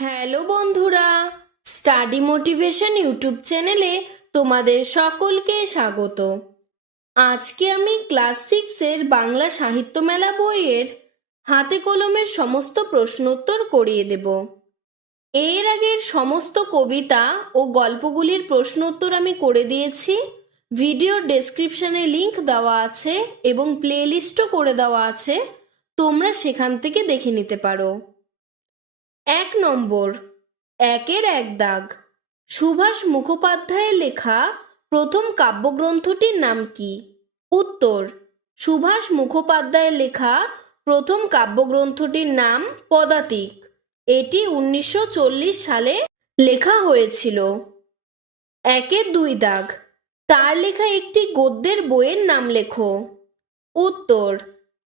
Hello বন্ধুরা study motivation YouTube চ্যানেলে তোমাদের সকলকে স্বাগত। আজকে আমি ক্লাস সিক্সের বাংলা সাহিত্য মেলা বইয়ের হাতে কলমের সমস্ত প্রশ্নোত্তর করিয়ে দেব। এর আগের সমস্ত কবিতা ও গল্পগুলির প্রশ্নোত্তর আমি করে দিয়েছি। ভিডিওর ডেসক্রিপশনে লিংক দেওয়া আছে এবং প্লেলিস্টও করে দেওয়া আছে। তোমরা সেখান থেকে দেখে নিতে পারো। এক নম্বর, একের এক দাগ। সুভাষ মুখোপাধ্যায়ের লেখা প্রথম কাব্যগ্রন্থটির নাম কি? উত্তর, সুভাষ মুখোপাধ্যায়ের লেখা প্রথম কাব্যগ্রন্থটির নাম পদাতিক। এটি উনিশশো চল্লিশ সালে লেখা হয়েছিল। একের দুই দাগ, তার লেখা একটি গদ্যের বইয়ের নাম লেখো। উত্তর,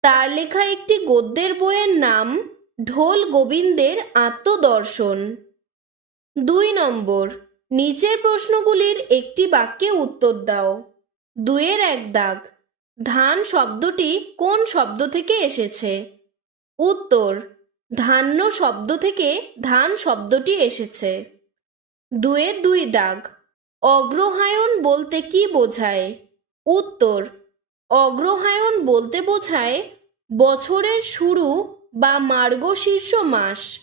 তার লেখা একটি গদ্যের বইয়ের নাম ঢোল গোবিন্দের আত্মদর্শন। দুই নম্বর, নিচের প্রশ্নগুলির একটি বাক্যে উত্তর দাও। দুয়ের এক দাগ, ধান শব্দটি কোন শব্দ থেকে এসেছে? উত্তর, ধান্য শব্দ থেকে ধান শব্দটি এসেছে। দুয়ের দুই দাগ, অগ্রহায়ণ বলতে কি বোঝায়? উত্তর, অগ্রহায়ণ বলতে বোঝায় বছরের শুরু বা মার্গশীর্ষ মাস।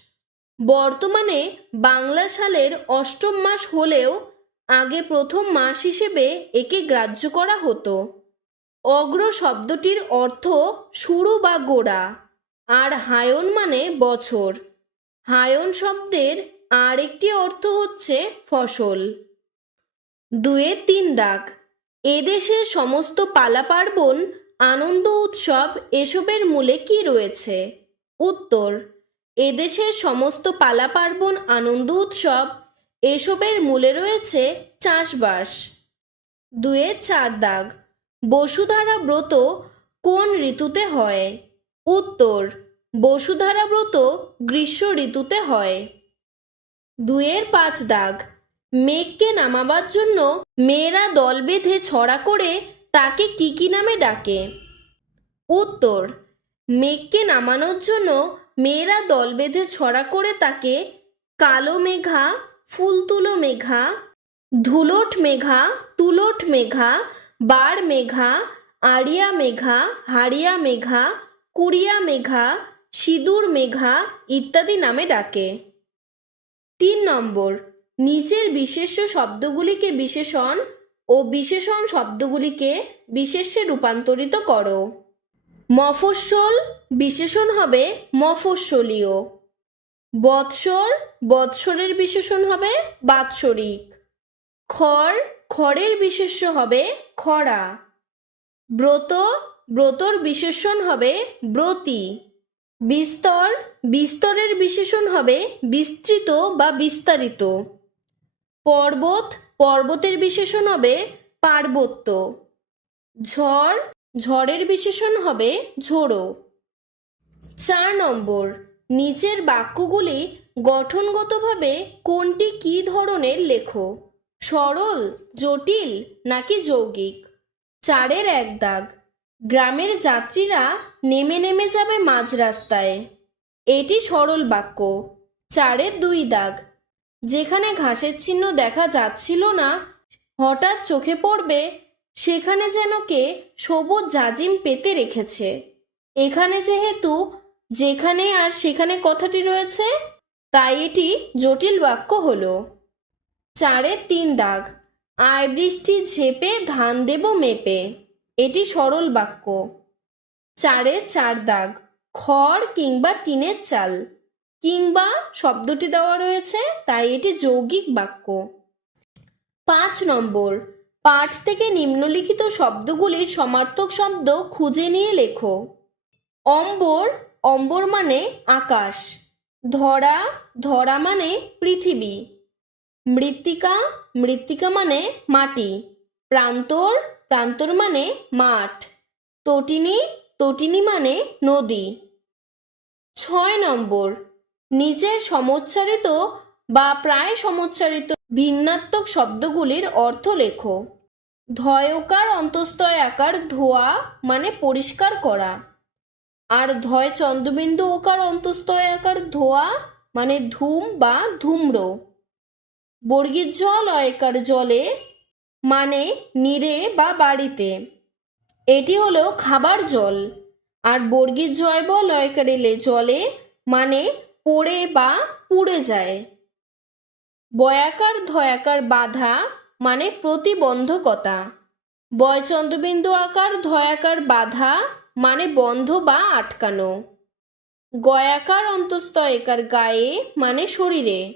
বর্তমানে বাংলা সালের অষ্টম মাস হলেও আগে প্রথম মাস হিসেবে একে গ্রাহ্য করা হতো। অগ্র শব্দটির অর্থ শুরু বা গোড়া, আর হায়ন মানে বছর। হায়ন শব্দের আর একটি অর্থ হচ্ছে ফসল। দুয়ে তিন দাগ এদেশের সমস্ত পালা পার্বণ, আনন্দ উৎসব এসবের মূলে কি রয়েছে? উত্তর, এদেশের সমস্ত পালা পার্বণ আনন্দ উৎসব, এসবের মূলে রয়েছে চাষবাস। দুয়ে চার দাগ, বসুধারা ব্রত কোন ঋতুতে হয়? উত্তর, বসুধারা ব্রত গ্রীষ্ম ঋতুতে হয়। দুয়ের পাঁচ দাগ, মেঘকে নামাবার জন্য মেয়েরা দল বেঁধে ছড়া করে তাকে কি কি নামে ডাকে? উত্তর মেঘকে নামানোর জন্য মেয়েরা দল বেঁধে ছড়া করে তাকে কালো মেঘা, ফুলতুলো মেঘা, ধুলোট মেঘা, তুলোট মেঘা, বার মেঘা, আড়িয়া মেঘা, হাড়িয়া মেঘা, কুড়িয়া মেঘা, সিঁদুর মেঘা ইত্যাদি নামে ডাকে। তিন নম্বর, নিচের বিশেষ্য শব্দগুলিকে বিশেষণ ও বিশেষণ শব্দগুলিকে বিশেষ্যে রূপান্তরিত করো। মফস্বল বিশেষণ হবে মফস্বলীয়। বৎসর বৎসরের বিশেষণ হবে বাৎসরিক। খড় খড়ের বিশেষ্য হবে খরা। ব্রত ব্রতর বিশেষণ হবে ব্রতী। বিস্তর বিস্তরের বিশেষণ হবে বিস্তৃত বা বিস্তারিত। পর্বত পর্বতের বিশেষণ হবে পার্বত্য। ঝড় ঝড়ের বিশেষণ হবে ঝোড়ো। চার নম্বর, নিচের বাক্যগুলি গঠনগতভাবে কোনটি কী ধরনের লেখো? সরল, জটিল নাকি যৌগিক? চারের এক দাগ, গ্রামের যাত্রীরা নেমে নেমে যাবে মাঝ রাস্তায়। এটি সরল বাক্য। চারের দুই দাগ, যেখানে ঘাসের চিহ্ন দেখা যাচ্ছিল না, হঠাৎ চোখে পড়বে সেখানে যেন কে সবুজ জাজিম পেতে রেখেছে। এখানে যেহেতু যেখানে আর সেখানে কথাটি রয়েছে, তাই এটি জটিল বাক্য হল। চারের তিন দাগ, আয় বৃষ্টি ঝেপে, ধান দেব মেপে। এটি সরল বাক্য। চারে চার দাগ, খড় কিংবা টিনের চাল। কিংবা শব্দটি দেওয়া রয়েছে, তাই এটি যৌগিক বাক্য। পাঁচ নম্বর পাঠ থেকে নিম্নলিখিত শব্দগুলির সমার্থক শব্দ খুঁজে নিয়ে লেখো। অম্বর অম্বর মানে আকাশ। ধরা ধরা মানে পৃথিবী। মৃত্তিকা মৃত্তিকা মানে মাটি। প্রান্তর প্রান্তর মানে মাঠ। তটিনী তটিনী মানে নদী। ছয় নম্বর নিচের সমোচ্চারিত বা প্রায় সমোচ্চারিত ভিন্নাত্মক শব্দগুলির অর্থ লেখো। ধয়কার অন্তস্তয় আকার ধোয়া মানে পরিষ্কার করা। আর ধয় চন্দ্রবিন্দু ওকার অন্তস্তয় আকার ধোয়া মানে ধূম বা ধূম্র। বর্গীর জল অয়কার জলে মানে নিরে বা বাড়িতে। এটি হলো খাবার জল। আর বর্গীর জয় বল অয়কার এলে জলে মানে পড়ে বা পুড়ে যায়। বয়াকার ধয়াকার বাধা মানে প্রতিবন্ধকতা। বয়চন্দ্রবিন্দু আকার ধয়াকার বাধা মানে বন্ধ বা আটকানো। গয়াকার অন্তস্থ একার গায়ে মানে শরীরে।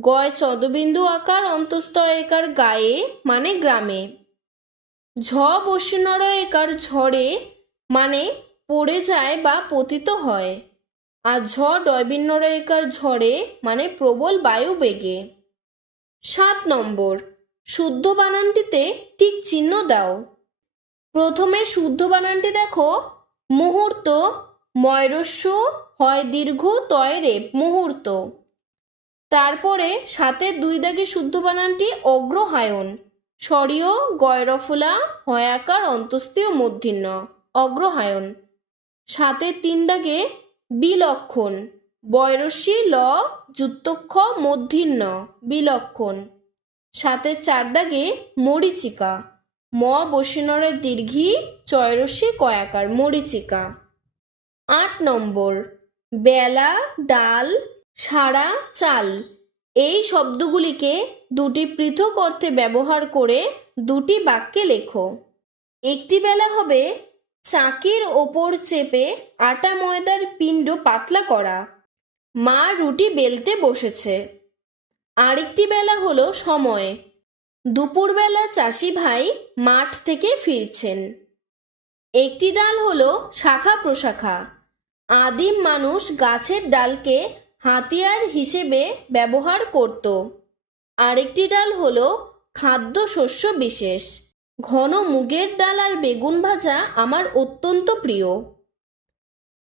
গয় চদবিন্দু আকার অন্তস্থ একার গায়ে মানে গ্রামে। ঝ বসিনর একার ঝড়ে মানে পড়ে যায় বা পতিত হয়। আর ঝ ডয়বিন্নর একার ঝড়ে মানে প্রবল বায়ু বেগে। সাত নম্বর। শুদ্ধ বানানটিতে ঠিক চিহ্ন দাও। প্রথমে শুদ্ধ বানানটি দেখো। মুহূর্ত, ময়রস্য, হয় দীর্ঘ, তয় রেপ, মুহূর্ত। তারপরে সাতের দুই দাগে শুদ্ধ বানানটি অগ্রহায়ণ। স্বরীয়, গয়রফুলা হয়াকার অন্তস্তীয় মূর্ধন্য অগ্রহায়ণ। সাতের তিন দাগে বিলক্ষণ। বয়রস্যি ল যুক্তক্ষ মূর্ধন্য বিলক্ষণ। সাথে চার দাগে মরিচিকা। ম বসিনরের দীর্ঘি চয়রস্যি কয়াকার মরিচিকা। আট নম্বর, বেলা, ডাল, সারা, চাল। এই শব্দগুলিকে দুটি পৃথক অর্থে ব্যবহার করে দুটি বাক্যে লেখো। একটি বেলা হবে চাকির ওপর চেপে আটা ময়দার পিণ্ড পাতলা করা। মা রুটি বেলতে বসেছে। আরেকটি বেলা হলো সময়। দুপুরবেলা চাষি ভাই মাঠ থেকে ফিরছেন। একটি ডাল হলো শাখা প্রশাখা। আদিম মানুষ গাছের ডালকে হাতিয়ার হিসেবে ব্যবহার করত। আরেকটি ডাল হলো খাদ্য শস্য বিশেষ। ঘন মুগের ডাল আর বেগুন ভাজা আমার অত্যন্ত প্রিয়।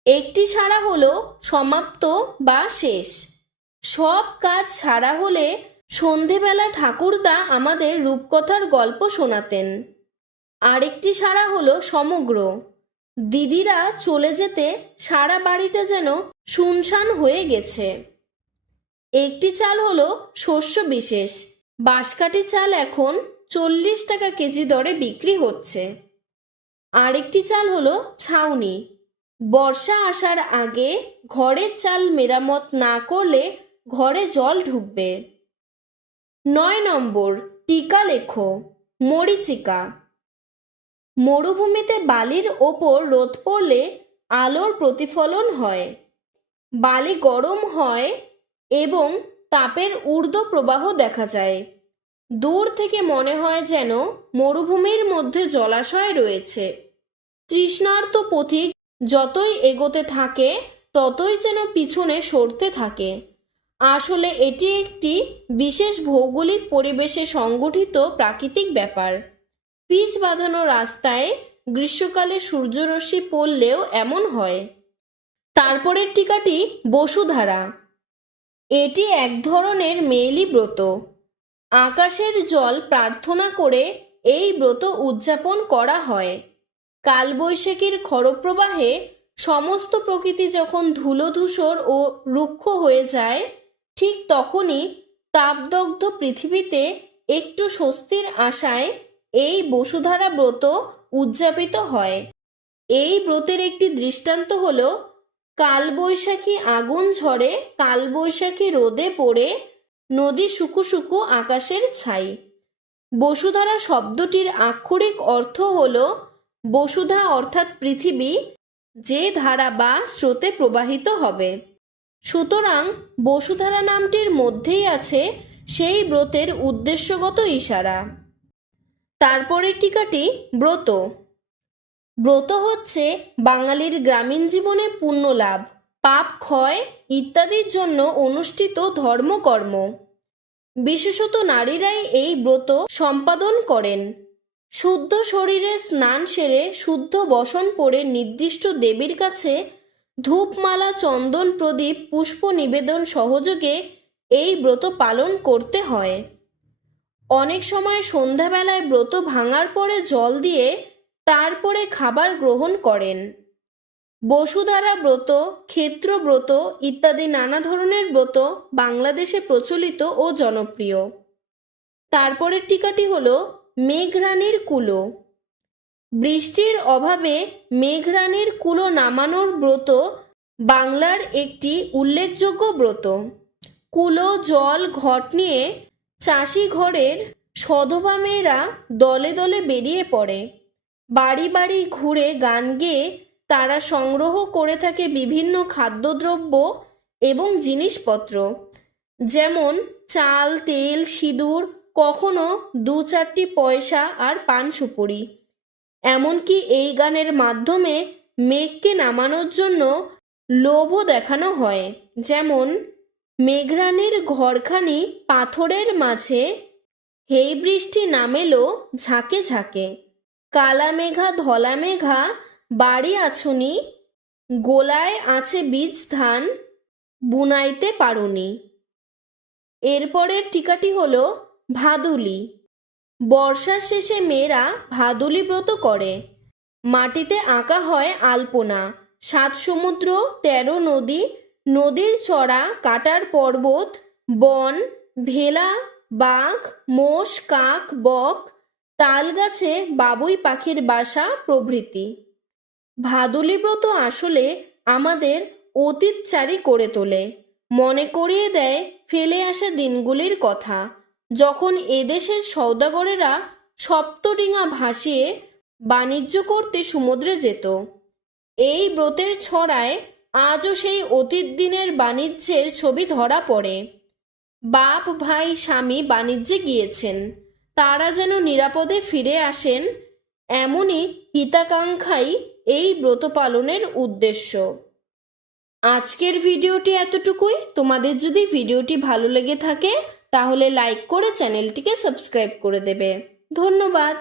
একটি ছাড়া হলো সমাপ্ত বা শেষ। সব কাজ ছাড়া হলে সন্ধেবেলা ঠাকুরদা আমাদের রূপকথার গল্প শোনাতেন। আরেকটি সারা হলো সমগ্র। দিদিরা চলে যেতে সারা বাড়িটা যেন শুনশান হয়ে গেছে। একটি চাল হলো শস্য বিশেষ। বাঁশকাঠি চাল এখন চল্লিশ টাকা কেজি দরে বিক্রি হচ্ছে। আরেকটি চাল হলো ছাউনি। বর্ষা আসার আগে ঘরের চাল মেরামত না করলে ঘরে জল ঢুকবে। নয় নম্বর, টিকা লেখো, মরিচিকা। মরুভূমিতে বালির ওপর রোদ পড়লে আলোর প্রতিফলন হয়। বালি গরম হয় এবং তাপের ঊর্ধ্ব প্রবাহ দেখা যায়। দূর থেকে মনে হয় যেন মরুভূমির মধ্যে জলাশয় রয়েছে। তৃষ্ণার্ত পথিক যতই এগোতে থাকে, ততই যেন পিছনে সরতে থাকে। আসলে এটি একটি বিশেষ ভৌগোলিক পরিবেশে সংগঠিত প্রাকৃতিক ব্যাপার। পিচ বাঁধানো রাস্তায় গ্রীষ্মকালে সূর্যরশ্মি পড়লেও এমন হয়। তারপরের টিকাটি বসুধারা। এটি এক ধরনের মেয়েলি ব্রত। আকাশের জল প্রার্থনা করে এই ব্রত উদযাপন করা হয়। কালবৈশাখীর খরপ্রবাহে সমস্ত প্রকৃতি যখন ধুলোধূসর ও রুক্ষ হয়ে যায়, ঠিক তখনই তাপদগ্ধ পৃথিবীতে একটু স্বস্তির আশায় এই বসুধারা ব্রত উদযাপিত হয়। এই ব্রতের একটি দৃষ্টান্ত হল, কালবৈশাখী আগুন ঝরে কালবৈশাখী রোদে পড়ে নদী শুকু শুকু আকাশের ছাই। বসুধারা শব্দটির আক্ষরিক অর্থ হল বসুধা অর্থাৎ পৃথিবী যে ধারা বা স্রোতে প্রবাহিত হবে। সুতরাং বসুধারা নামটির মধ্যেই আছে সেই ব্রতের উদ্দেশ্যগত ইশারা। তারপরের টিকাটি ব্রত। ব্রত হচ্ছে বাঙালির গ্রামীণ জীবনে পুণ্য লাভ, পাপ, ক্ষয় ইত্যাদির জন্য অনুষ্ঠিত ধর্মকর্ম। বিশেষত নারীরাই এই ব্রত সম্পাদন করেন। শুদ্ধ শরীরে স্নান সেরে শুদ্ধ বসন পরে নির্দিষ্ট দেবীর কাছে ধূপমালা, চন্দন প্রদীপ, পুষ্প নিবেদন সহযোগে এই ব্রত পালন করতে হয়। অনেক সময় সন্ধ্যাবেলায় ব্রত ভাঙার পরে জল দিয়ে তারপরে খাবার গ্রহণ করেন। বসুধারা ব্রত, ক্ষেত্র ব্রত ইত্যাদি নানা ধরনের ব্রত বাংলাদেশে প্রচলিত ও জনপ্রিয়। তারপরের টিকাটি হলো মেঘরানীর কুলো। বৃষ্টির অভাবে মেঘরানীর কুলো নামানোর ব্রত বাংলার একটি উল্লেখযোগ্য ব্রত। কুলো, জল, ঘট নিয়ে চাষি ঘরের সধবা মেয়েরা দলে দলে বেরিয়ে পড়ে। বাড়ি বাড়ি ঘুরে গান গেয়ে তারা সংগ্রহ করে থাকে বিভিন্ন খাদ্যদ্রব্য এবং জিনিসপত্র। যেমন চাল, তেল, সিঁদুর কখনো দু চারটি পয়সা আর পান সুপুরি। এমনকি এই গানের মাধ্যমে মেঘকে নামানোর জন্য লোভও দেখানো হয়। যেমন, মেঘরানীর ঘরখানি পাথরের মাঝে হেই বৃষ্টি নামেলো ঝাঁকে ঝাঁকে। কালা মেঘা ধলা মেঘা বাড়ি আছুনি, গোলায় আছে বীজ ধান, বুনাইতে পারুনি। এরপরের টিকাটি হলো ভাদুলি। বর্ষার শেষে মেয়েরা ভাদুলি ব্রত করে। মাটিতে আঁকা হয় আলপনা। সাত সমুদ্র, তেরো নদী। নদীর চড়া, কাটার পর্বত, বন, ভেলা, বাঘ, মোষ, কাক, বক তাল গাছে বাবুই পাখির বাসা, প্রভৃতি। ভাদুলি ব্রত আসলে আমাদের অতীতচারী করে তোলে। মনে করিয়ে দেয় ফেলে আসা দিনগুলির কথা। যখন এদেশের সৌদাগরেরা সপ্তডিঙা ভাসিয়ে বাণিজ্য করতে সমুদ্রে যেত, এই ব্রতের ছড়ায় আজও সেই অতীত দিনের বাণিজ্যের ছবি ধরা পড়ে। বাপ, ভাই, স্বামী বাণিজ্যে গিয়েছেন, তারা যেন নিরাপদে ফিরে আসেন এমনই হিতাকাঙ্ক্ষাই এই ব্রত পালনের উদ্দেশ্য। আজকের ভিডিওটি এতটুকুই। তোমাদের যদি ভিডিওটি ভালো লেগে থাকে তাহলে লাইক করে চ্যানেলটিকে সাবস্ক্রাইব করে দেবে। ধন্যবাদ।